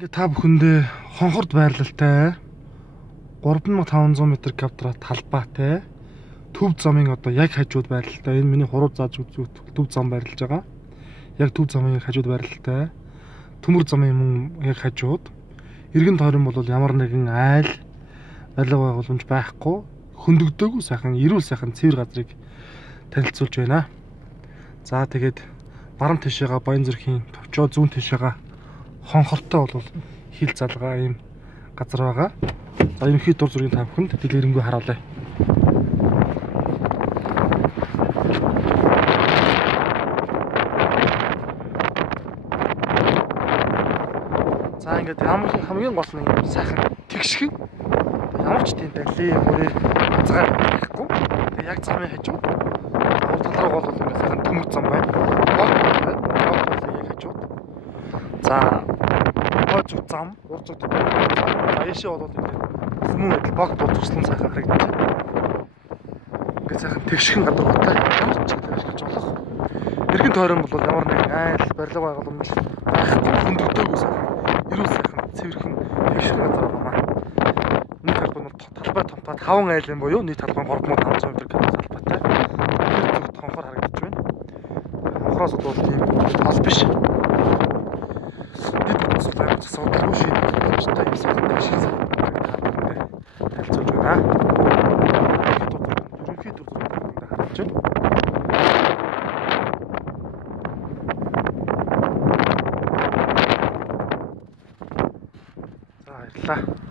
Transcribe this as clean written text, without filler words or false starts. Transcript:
Та бүхэндээ хонхорд байрлалтай 3500 м2 талбайтай төв замын одоо яг хажууд байрлалтай. Энэ миний хуруу зааж үзүүт төв зам байрлаж байгаа. Яг төв замын хажууд байрлалтай. Төмөр замын мөн яг хажууд. Иргэн тойрон бол ямар нэгэн айл барилга байгууламж байхгүй. Хөндөгдөөгүй сайхан, эрүүл сайхан цэвэр газрыг танилцуулж байна. За тэгээд баруун тишээга Баян зүрхийн товчоо, зүүн тишээга хонхортой бол хил залгаа ийм газар байгаа. За ерөнхий дур зургийн та бүхэнд дэлгэрэнгүй харуулъя. За ингээд хамгийн гол нь сайхан тэгшхэн ямар ч тийм далий мөрөө газар байхгүй. Тэгээ яг замын хажууд. Урд тал руу бол ингээд сайхан төмөр зам байна. Гол яг хажууд. За хойд зам, урд зүгт зам. За ийшээ бол ингээд мөн адил баг дурдсан сайхан харагдаж байна. Ингээд сайхан тэгшхэн гадар готой ямар ч тэгшгэж болох. Иргэн тойрон бол ямар нэгэн айл барилга байгууламж байхгүй, хөндөгдөөгүй сайхан эрүүл сайхан цэвэрхэн тэгшхэн газар байна. Нийт талбай нь талбай томтоо 5 айлын буюу нийт талбай 3500 м2 талбайтай. Тэр зүгт хонхор харагдаж байна. Хонхороос бол тийм тал биш. Дэд бүтцэл амар асуудалгүй шийдэх боломжтой юм сайхан тэгшхэн.